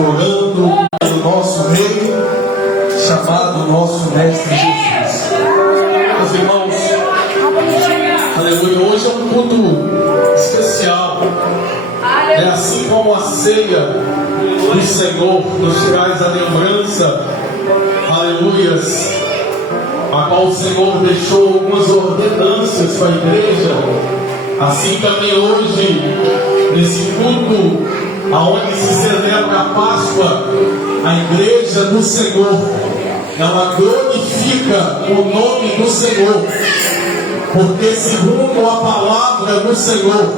orando pelo nosso Rei, chamado nosso Mestre Jesus. Meus irmãos, aleluia, hoje é um culto especial. É assim como a ceia do Senhor nos traz a lembrança, aleluias, a qual o Senhor deixou algumas ordenâncias para a igreja. Assim também hoje, nesse culto, aonde se celebra a Páscoa, a igreja do Senhor, ela glorifica o nome do Senhor, porque segundo a palavra do Senhor,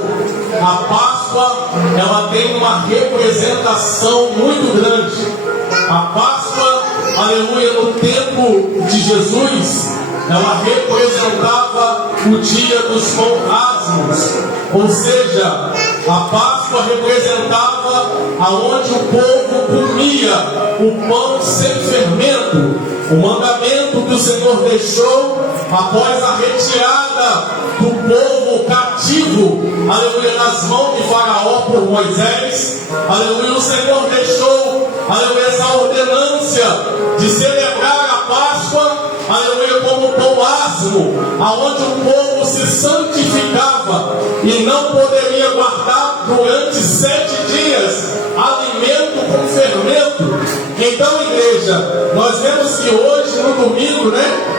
a Páscoa, ela tem uma representação muito grande. A Páscoa, aleluia, no tempo de Jesus, ela representava o dia dos pão asmos, ou seja, a Páscoa representava aonde o povo comia o pão sem fermento, o mandamento que o Senhor deixou após a retirada do povo cativo, aleluia, nas mãos de Faraó por Moisés. Aleluia, o Senhor deixou, aleluia, essa ordenância de celebrar a Páscoa, aleluia, como pão asmo, aonde o povo se santificava e não poderia guardar durante 7 dias alimento com fermento. Então, igreja, nós vemos que hoje, no domingo,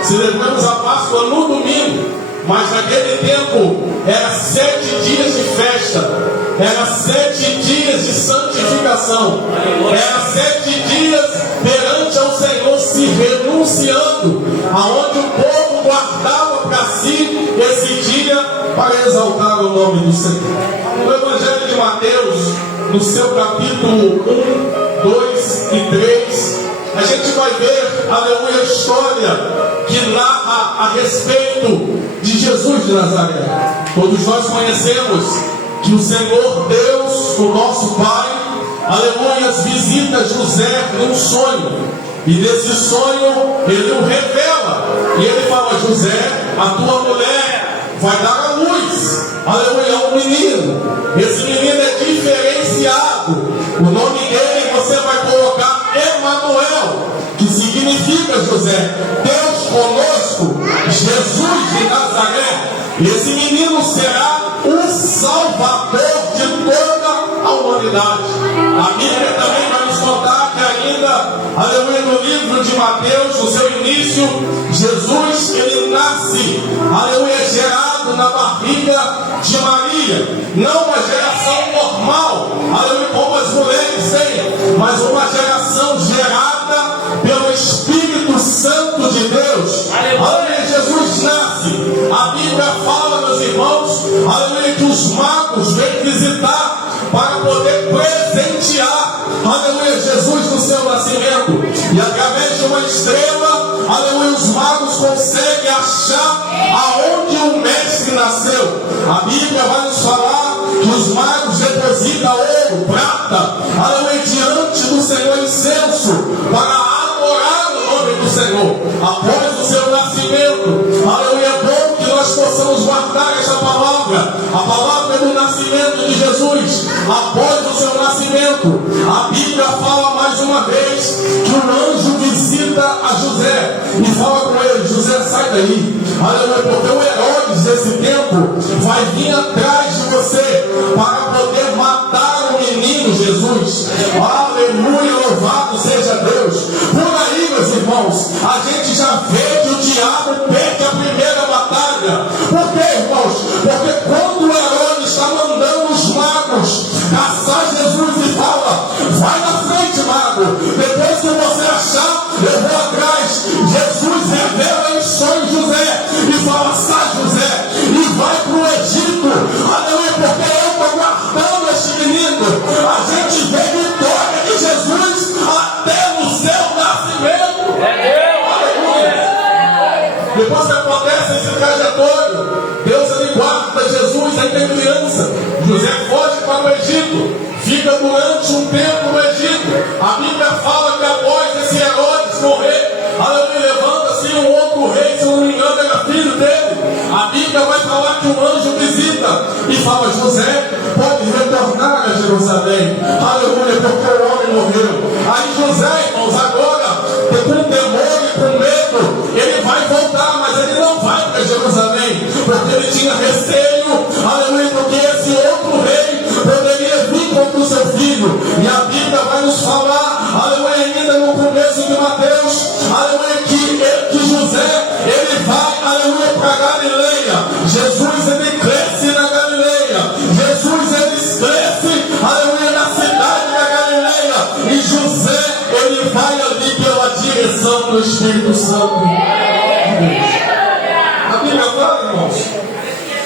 celebramos a Páscoa no domingo, mas naquele tempo era 7 dias de festa, era 7 dias de santificação, era 7 dias perante ao Senhor se renunciando, aonde o povo guardava para si esse dia para exaltar o nome do Senhor. No Evangelho de Mateus, no seu capítulo 1, 2 e 3, a gente vai ver, aleluia, a história que narra a respeito de Jesus de Nazaré. Todos nós conhecemos que o Senhor Deus, o nosso Pai, aleluia, visita José num sonho. E nesse sonho ele o revela. E ele fala: José, a tua mulher vai dar à luz, aleluia, um menino. Esse menino é diferenciado. O nome dele você vai colocar Emanuel, que significa, José, Deus conosco, Jesus de Nazaré. Esse menino será o Salvador de toda a humanidade. A Bíblia também vai nos contar que ainda, aleluia, no livro de Mateus, no seu início, Jesus, ele nasce, aleluia, gerado na barriga de Maria. Não uma geração normal, aleluia, como as mulheres têm, mas uma geração gerada pelo Espírito Santo de Deus. Aleluia, Jesus nasce. A Bíblia fala, meus irmãos, aleluia, que os magos vêm visitar para poder presentear, aleluia, Jesus no seu nascimento. E através de uma estrela, aleluia, os magos conseguem achar aonde o Mestre nasceu. A Bíblia vai nos falar que os magos depositam ouro, prata, aleluia, diante do Senhor, incenso, para adorar o nome do Senhor. Após o seu nascimento, aleluia, é bom que nós possamos guardar essa palavra, a palavra do nascimento de Jesus. Após o seu nascimento, a Bíblia fala mais uma vez que o anjo visita a José e fala com ele: José, sai daí, aleluia, porque o Herodes desse tempo vai vir atrás de você para poder matar o menino Jesus. Aleluia, louvado seja Deus. Por aí, meus irmãos, a gente já vê que o diabo perde a primeira batalha. Por quê, irmãos? Porque quando o Herodes está mandando os magos caçar Jesus e fala: vai na frente, mago, depois que você achar, eu vou atrás. Jesus revela em sonho José e fala: sai, José, e vai para o Egito, aleluia, porque eu estou guardando este menino. A gente vê vitória de Jesus até no seu nascimento. Aleluia. Depois que acontece esse trajetório, Deus ele guarda Jesus ainda é criança. José foge para o Egito, fica durante um tempo no Egito. A Bíblia fala que após esse Herodes morrer, aleluia, levanta-se um outro rei, se não me engano era filho dele. A Bíblia vai falar que um anjo visita e fala: José, pode retornar a Jerusalém, aleluia, porque o homem morreu. nos falar, aleluia, ainda no começo de Mateus, aleluia, que José, ele vai, aleluia, para Galileia. Jesus, ele cresce na Galileia. Jesus, ele cresce, aleluia, na cidade da Galileia. E José, ele vai ali pela direção do Espírito Santo. A Bíblia fala, irmãos,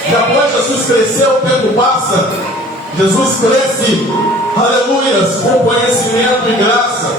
que após Jesus crescer, o tempo passa. Jesus cresce, aleluia, com conhecimento e graça.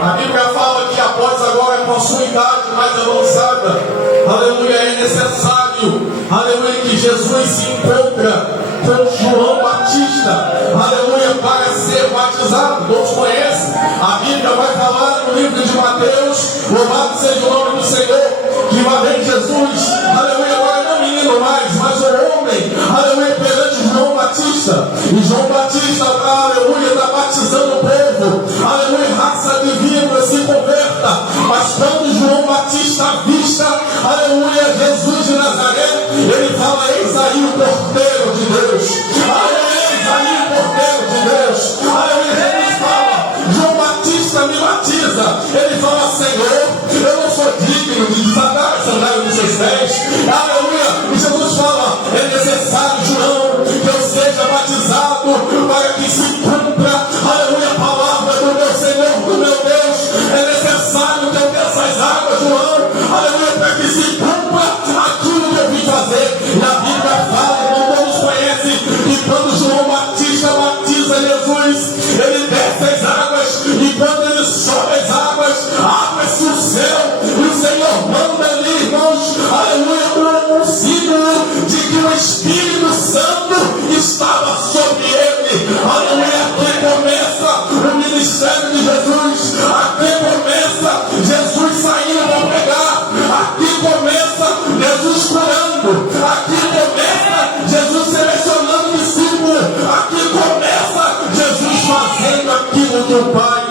A Bíblia fala que após agora, com a sua idade mais avançada, aleluia, é necessário, aleluia, que Jesus se encontra com João Batista, aleluia, para ser batizado. Todos conhecem? A Bíblia vai falar no livro de Mateus, louvado seja o nome do Senhor, que uma vez Jesus, aleluia, agora não menino mais, mas o homem, aleluia, perante João Batista. E João Batista, aleluia, está batizando o povo, aleluia, raça divina, se converta. Mas quando João Batista avista, aleluia, Jesus de Nazaré, ele fala: eis aí o Cordeiro de Deus, aleluia, eis aí o Cordeiro de Deus, aleluia. Jesus fala: João Batista me batiza. Ele fala: Senhor, eu não sou digno de desatar a sandália dos seus pés, aleluia. E Jesus fala: é necessário, João, que eu seja batizado para que se cumpra, aleluia, a palavra do meu Senhor, do meu Deus. É necessário que eu desça as águas, João, aleluia, para que se cumpra aquilo que eu vim fazer. E a Bíblia fala, irmão, todos conhecem, que quando João Batista batiza Jesus, ele desce as águas, e quando ele sobe as águas, abre-se o céu, e o Senhor manda ali, irmãos, aleluia, um símbolo de que o Espírito Santo estava sobre ele. Aleluia, aqui começa o ministério de Jesus, aqui começa Jesus saindo para pregar, aqui começa Jesus curando, aqui começa Jesus selecionando discípulos, aqui começa Jesus fazendo aquilo que o Pai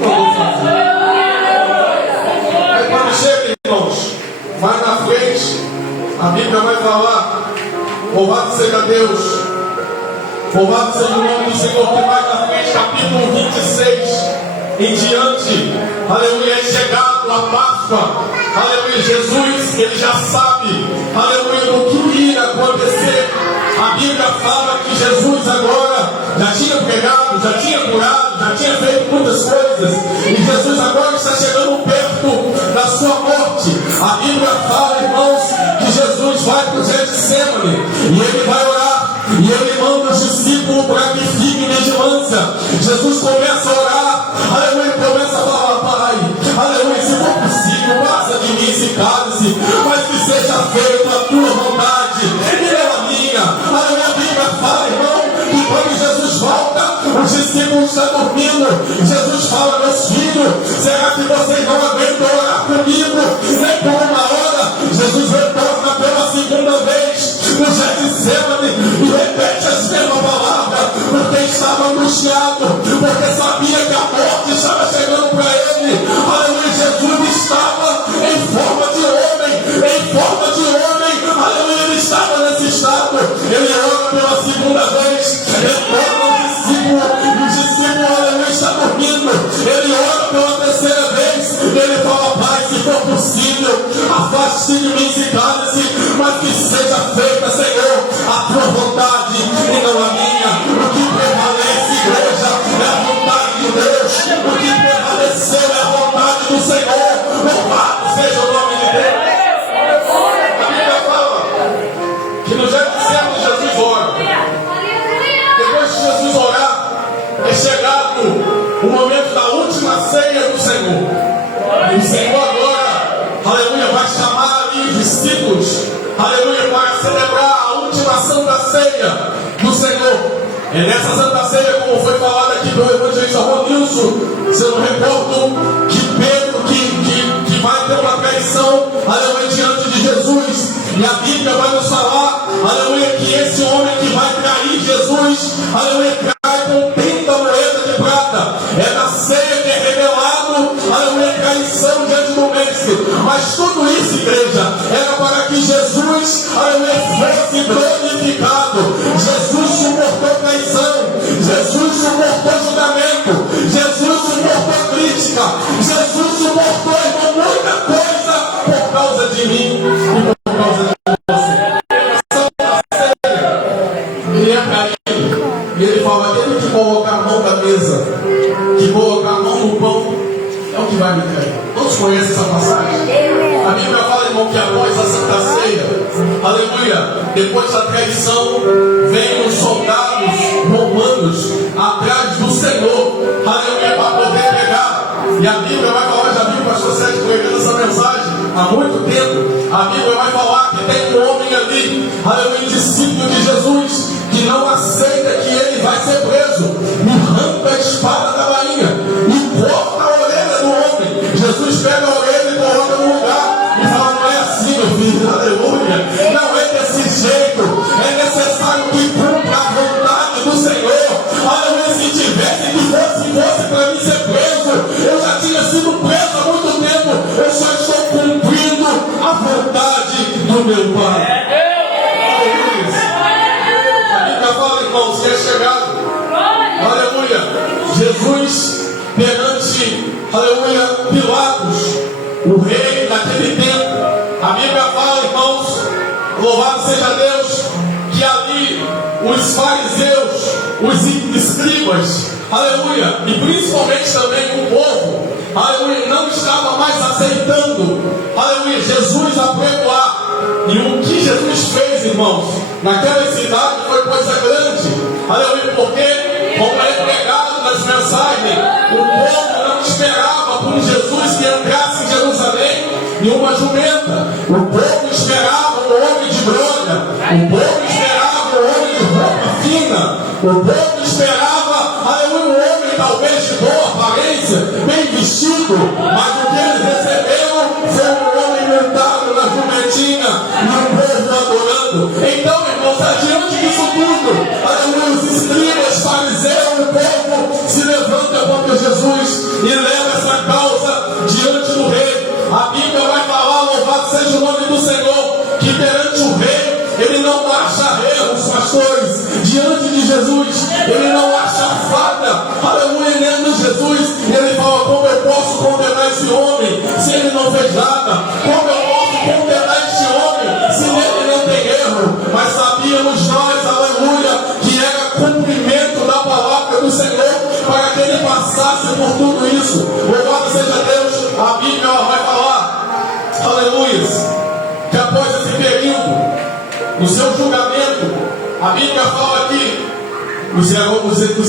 mandou fazer. Aí quando chega, irmãos, vai na frente, a Bíblia vai falar: louvado seja Deus, louvado seja o nome do Senhor, que vai na frente, capítulo 26 em diante, aleluia, é chegado a Páscoa, aleluia, Jesus, ele já sabe, aleluia, do que iria acontecer. A Bíblia fala que Jesus agora já tinha pregado, já tinha curado, já tinha feito muitas coisas, e Jesus agora está chegando perto da sua morte. A Bíblia fala, irmãos, que Jesus vai para o Getsemane, e ele vai orar, e ele manda os discípulos para que fiquem em vigilância. Jesus começa a orar, aleluia, começa a falar: Pai, aleluia, se for possível, passa de mim esse cálice, mas que seja feita a tua vontade e não a minha. Aleluia. A Bíblia fala, irmão, que quando Jesus volta, os discípulos estão dormindo. Jesus fala: meus filhos, será que vocês não aguentam orar comigo nem por uma hora? Jesus retorna pela segunda vez no Getsemane e repete a mesma palavra, porque estava angustiado, porque sabia que a morte estava chegando para ele. Aleluia. Jesus estava em forma de homem, aleluia, ele estava nesse estado. Ele ora pela segunda vez, retorna ao discípulo, e o discípulo, aleluia, está dormindo. Ele ora pela terceira vez, ele fala: Pai, se for possível, afaste de mim esse cálice, mas que seja feita, Senhor, a tua vontade e não a minha. O que prevalece, igreja, é a vontade de Deus. O que prevaleceu é a vontade do Senhor. Louvado seja o nome de Deus. A Bíblia fala que no Getsemane Jesus ora. Depois de Jesus orar, é chegado o momento da última ceia do Senhor. E o Senhor agora, aleluia, vai chamar ali os discípulos, aleluia, para celebrar a última santa ceia do Senhor. É nessa santa ceia, como foi falado aqui pelo evangelista Ronilson, se eu não recordo, que Pedro, que vai ter uma traição, aleluia, diante de Jesus. E a Bíblia vai nos falar, aleluia, que esse homem que vai trair Jesus, aleluia, cai com 30 moedas de prata. É na ceia que é revelado, aleluia, traição diante do mestre. Mas tudo isso, igreja, era para que Jesus, aleluia, fosse glorificado. Jesus suportou traição, Jesus suportou julgamento, Jesus Jesus suportou, irmão, muita coisa por causa de mim e por causa de você. Santa Ceia, ele é caído. E ele fala: aquele que colocar a mão da mesa, que colocar a mão no pão, é o que vai me cair. Todos conhecem essa passagem? A Bíblia fala, irmão, que após a Santa Ceia, aleluia, depois da traição, vem os soldados romanos atrás do Senhor, aleluia, para poder pegar. E a Bíblia vai falar, já viu o pastor Sérgio pregando essa mensagem há muito tempo. A Bíblia vai falar que tem um homem ali, aleluia, discípulo de Jesus, que não aceita que ele vai ser preso, e arranca a espada da bainha e corta a orelha do homem. Jesus pega a orelha e coloca no lugar e fala: não é assim, meu filho, aleluia, não é desse jeito, é necessário que cumpra a vontade do Senhor. Aleluia, se tivesse que fosse para mim ser preso, eu já tinha sido preso há muito tempo, eu só estou cumprindo a vontade do meu Pai. Irmãos, que é chegado, aleluia, Jesus perante, aleluia, Pilatos, o rei daquele tempo. A Bíblia fala, irmãos, louvado seja Deus, que ali os fariseus, os escribas, aleluia, e principalmente também o povo, aleluia, não estava mais aceitando, aleluia, Jesus apregoar. E o que Jesus fez, irmãos, naquela cidade foi coisa grande, aleluia, porque, como é pregado nas mensagens, o povo não esperava por Jesus que entrasse em Jerusalém em uma jumenta. O povo esperava um homem de glória, o povo esperava um homem de roupa fina, o povo esperava, aleluia, um homem talvez de boa aparência, bem vestido, mas o que eles receberam foi um homem montado na jumentinha e o povo adorando. Então, irmãos, adiante disso tudo, aleluia, os escribas, fariseus, o povo se levanta contra Jesus e leva essa causa diante do rei. A Bíblia vai falar, louvado seja o nome do Senhor, que perante o rei, ele não acha erros, pastores, diante de Jesus, ele não acha falha, aleluia, dentro de Jesus, e ele fala: como eu posso condenar esse homem, se ele não fez nada? Como eu posso condenar este homem, se nele não tem erro? Mas sabíamos nós, aleluia, que era cumprimento da palavra do Senhor, para que ele passasse por tudo isso. Louvado seja Deus. A Bíblia vai falar, aleluia, que após esse período, no seu julgamento, a Bíblia fala que os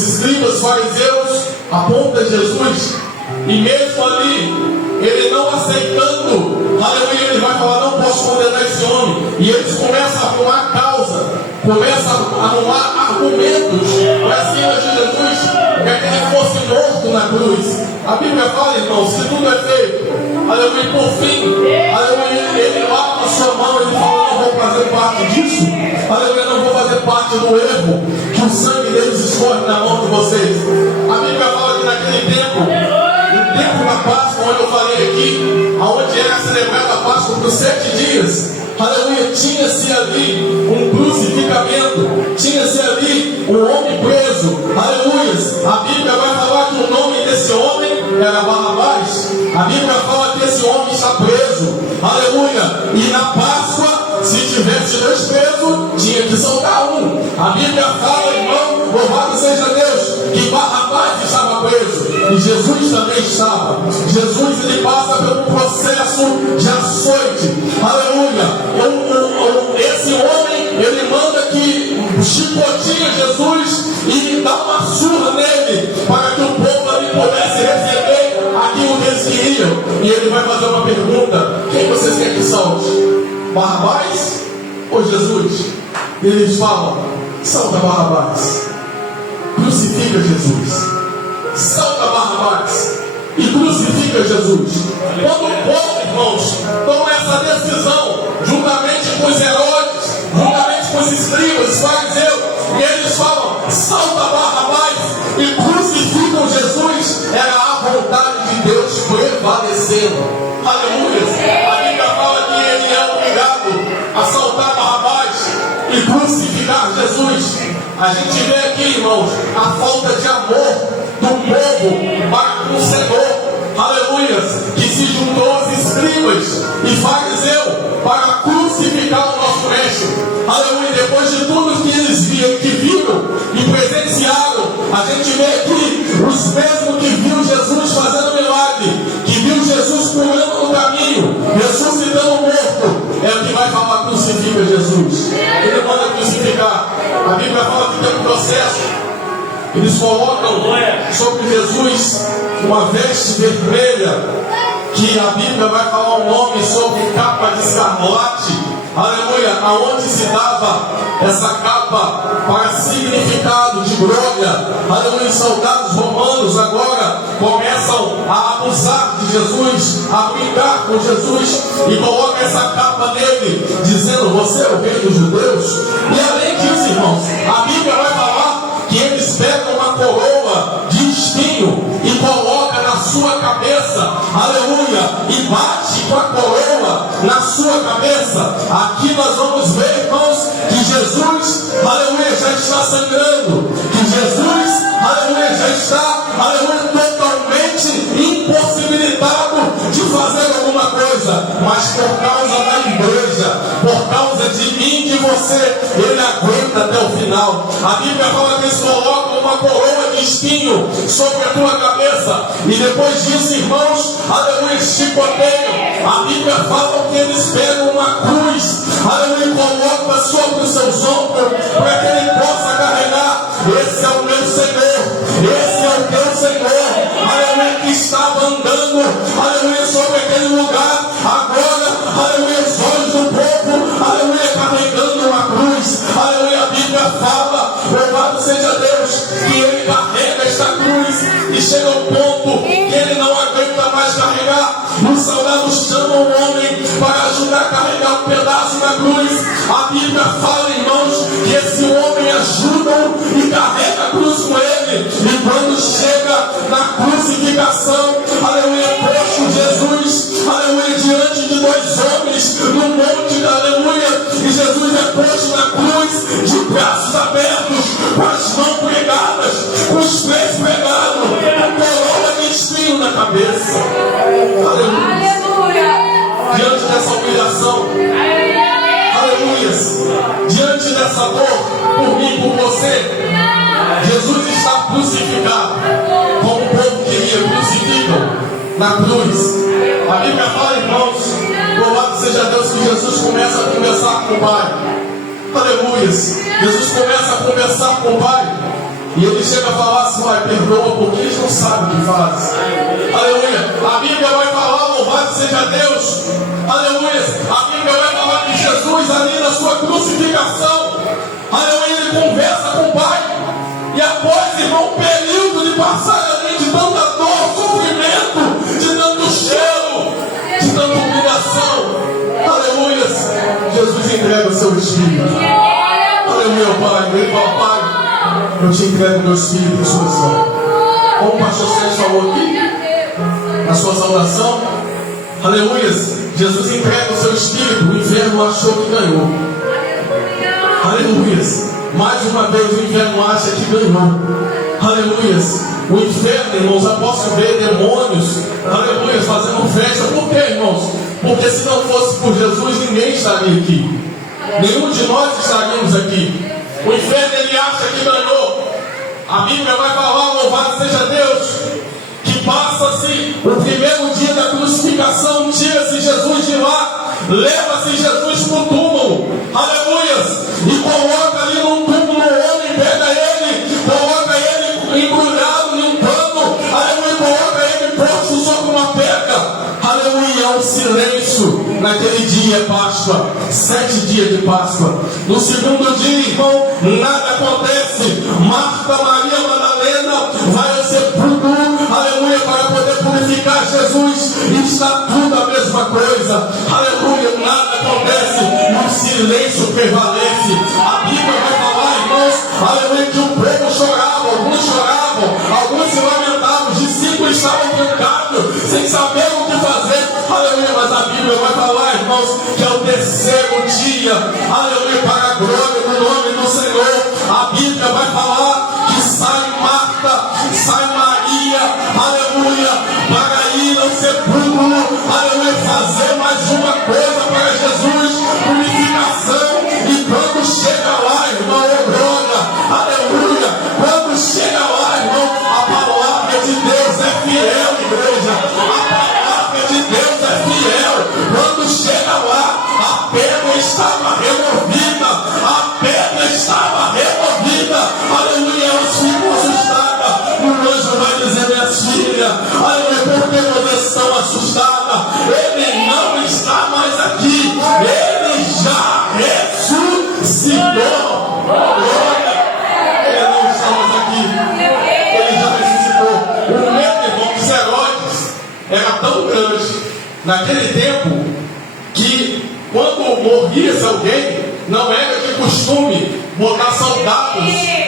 escribas, fariseus apontam Jesus, e mesmo ali, ele não aceitando, aleluia, ele vai falar: não posso condenar esse homem. E eles começam a arrumar causa, começam a arrumar argumentos para cima de Jesus, para que ele fosse morto na cruz. A Bíblia fala, irmãos, que tudo é feito, aleluia, por fim, aleluia, ele lava a sua mão, ele fala: não vou fazer parte disso, aleluia, não vou fazer parte do erro, que o sangue deles escorre na mão de vocês. A Bíblia fala que naquele tempo, o tempo da Páscoa, onde eu falei aqui, aonde era celebrada a Páscoa por 7 dias, aleluia, tinha-se ali um crucificamento, tinha-se ali um homem preso, aleluia. A Bíblia vai falar que o nome desse homem era Barrabás. A Bíblia fala que esse homem está preso, aleluia, e na Páscoa, se tivesse 2 presos, tinha que soltar um. A Bíblia fala, irmão, louvado seja Deus, que Barrabás estava preso e Jesus também estava. Jesus, ele passa pelo processo de açoite, aleluia. Esse homem, ele manda que chicoteia Jesus e dá uma surra nele, para que o povo ali pudesse receber aquilo que eles queriam. E ele vai fazer uma pergunta: quem vocês querem que salte? Barrabás ou Jesus? E eles falam: salta Barrabás, crucifica Jesus. Salta Barrabás e crucifica Jesus. Quando o povo, irmãos, toma essa decisão, juntamente com os heróis, juntamente com os escribas, os fariseus, e eles falam: salta Barrabás e crucificam Jesus, era a vontade de Deus prevalecendo. Aleluia. A Bíblia fala que ele é obrigado a saltar Barrabás e crucificar Jesus. A gente vê aqui, irmãos, a falta de amor do povo para com o Senhor. Eles colocam sobre Jesus uma veste vermelha, que a Bíblia vai falar um nome sobre capa de escarlate. Aleluia, aonde se dava essa capa para significado de glória. Aleluia, os soldados romanos agora começam a abusar de Jesus, a brincar com Jesus, e colocam essa capa nele, dizendo: você é o rei dos judeus. E além disso, irmãos, a Bíblia vai falar que eles pegam uma coroa de espinho e colocam na sua cabeça, aleluia, e bate com a coroa na sua cabeça. Aqui nós vamos ver, irmãos, que Jesus, aleluia, já está sangrando, que Jesus, aleluia, já está, aleluia, totalmente impossibilitado de fazer alguma coisa, mas por causa da igreja, por causa de mim, de você, ele aguenta até o final. A Bíblia fala que eles colocam uma coroa de espinho sobre a tua cabeça, e depois disso, irmãos, aleluia, chicoteiam. A Bíblia fala que eles pegam uma cruz, aleluia, e colocam sobre os seus ombros, para que ele possa carregar. Esse é o meu Senhor, esse é o teu Senhor, aleluia, que estava andando, aleluia, sobre aquele lugar, agora, aleluia, os olhos do povo, aleluia, carregando uma cruz, aleluia. A Bíblia fala, louvado seja Deus, que ele carrega esta cruz, e chega ao ponto que ele não aguenta mais carregar. Os soldados chamam o homem para ajudar a carregar um pedaço da cruz. A Bíblia fala, irmãos, que esse homem ajuda e carrega a cruz com ele, e quando chega na crucificação, aleluia, posto Jesus, aleluia, diante de dois homens no monte, aleluia, e Jesus é posto na cruz de braços abertos, com as mãos pregadas, com os pés pregados, com coroa de espinho na cabeça. Aleluia. Diante dessa humilhação, aleluia, diante dessa dor, por mim, por você, Jesus está crucificado, como o povo queria, crucificam na cruz. A Bíblia fala, irmãos, louvado seja Deus, que Jesus começa a conversar com o Pai. Aleluia. Jesus começa a conversar com o Pai, e ele chega a falar assim: Pai, perdoa, porque eles não sabem o que fazem. Aleluia. A Bíblia vai falar, louvado seja Deus, aleluia. A Bíblia vai falar que Jesus, ali na sua crucificação, aleluia, ele conversa com o Pai. E após, irmão, um período de passar ali de tanta dor, sofrimento, de tanto cheiro, de tanta humilhação, aleluia, Jesus entrega o seu Espírito. Aleluia, Pai. Ele fala: Pai, eu te entrego o meu Espírito em suas mãos. Como o pastor Sérgio falou aqui, na sua saudação, aleluia, Jesus entrega o seu Espírito. O inferno achou que ganhou. Aleluia. Mais uma vez o inferno acha que ganhou. Aleluia. O inferno, irmãos, posso ver demônios, aleluia, fazendo festa. Por quê, irmãos? Porque se não fosse por Jesus, ninguém estaria aqui. Nenhum de nós estaríamos aqui. O inferno, ele acha que ganhou. A Bíblia vai falar, louvado seja Deus, que passa-se o primeiro dia da crucificação, tira-se Jesus de lá, leva-se Jesus para o túmulo, aleluia, e coloca ali num túmulo o homem, pega ele, coloca ele embrulhado em um pano, aleluia, coloca ele posto sobre uma pedra, aleluia. Um silêncio naquele dia, Páscoa, 7 dias de Páscoa. No segundo dia, irmão, nada acontece. Marta, Maria Madalena vai ao sepulcro, aleluia, para poder purificar Jesus, e está tudo a mesma coisa, aleluia, nada acontece, e o silêncio prevalece. A Bíblia vai falar, irmãos, aleluia, que o povo chorava, alguns se lamentavam, os discípulos estavam trancados, sem saber o que fazer, aleluia. Mas a Bíblia vai falar, irmãos, que é o terceiro dia, aleluia, para a glória do nome do Senhor. A Bíblia vai falar que sai Marta, sai Maria, aleluia, para ir ao sepulcro, aleluia, fazer mais uma coisa para Jesus, purificação. E quando chega lá, irmão, é glória, aleluia. Quando chega lá, irmão, a palavra de Deus é fiel, igreja. A palavra de Deus é fiel. Quando chega lá, a pedra estava removida. A pedra estava removida. Aleluia. Elas ficam assustadas. assustada. Ele não está mais aqui. Ele já ressuscitou. Ele não está mais aqui. Ele já ressuscitou. O medo, irmão, dos Herodes era tão grande naquele tempo que quando morria-se alguém, não era de costume botar soldados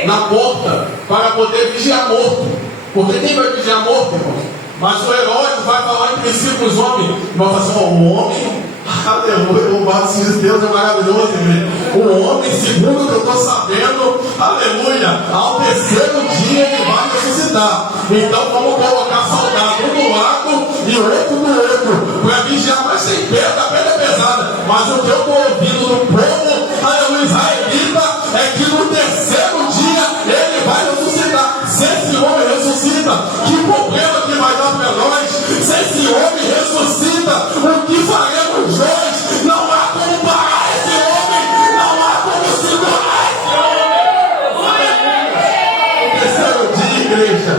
na porta para poder vigiar morto. Porque quem vai vigiar morto, irmão? Mas o Herodes vai falar entre si com os homens. E vai falar assim: o homem, aleluia, o batismo de Deus é maravilhoso, irmão. O homem, segundo o que eu estou sabendo, aleluia, ao terceiro dia ele vai ressuscitar. Então vamos colocar soldado um do lado e outro do outro, para vigiar, mas sem pedra, a pedra é pesada. Mas o que eu estou ouvindo do povo, aleluia, israelita, é que no terceiro dia ele vai ressuscitar. Se esse homem ressuscita, que problema que vai dar para nós? Se esse homem ressuscita, o que faremos nós? Não há como parar esse homem, não há como segurar esse homem. No terceiro dia, igreja,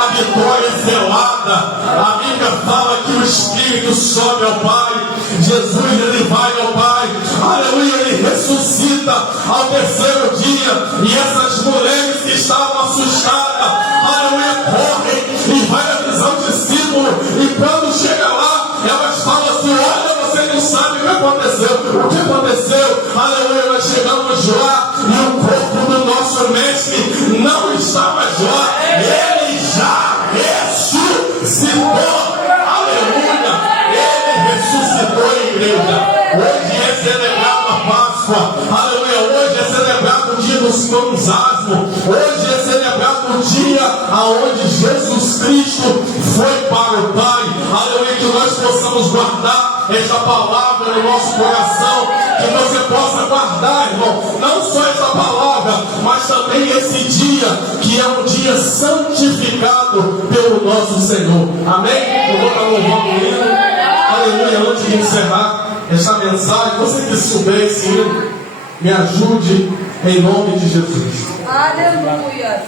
a vitória é selada. A Bíblia fala que o Espírito sobe ao Pai. Jesus, ele vai ao Pai, aleluia, ele ressuscita ao terceiro dia. E essas mulheres que estavam assustadas, aleluia, correm e vai avisar o discípulo. E quando chega lá, elas falam assim: olha, você não sabe o que aconteceu. O que aconteceu? Aleluia, nós chegamos lá e o corpo do nosso mestre não está mais lá. Ele já ressuscitou. Aleluia, ele ressuscitou, igreja. Hoje é celebrado a Páscoa. Aleluia, hoje é celebrado o dia dos pães asmos. Hoje é celebrado o dia aonde Jesus Cristo foi para o Pai. Aleluia, que nós possamos guardar esta palavra no nosso coração, que você possa guardar, irmão, não só esta palavra, mas também esse dia, que é um dia santificado pelo nosso Senhor. Amém? Eu vou estar louvando o hino. Aleluia, antes de encerrar esta mensagem, você que souber esse hino, me ajude em nome de Jesus. Aleluia.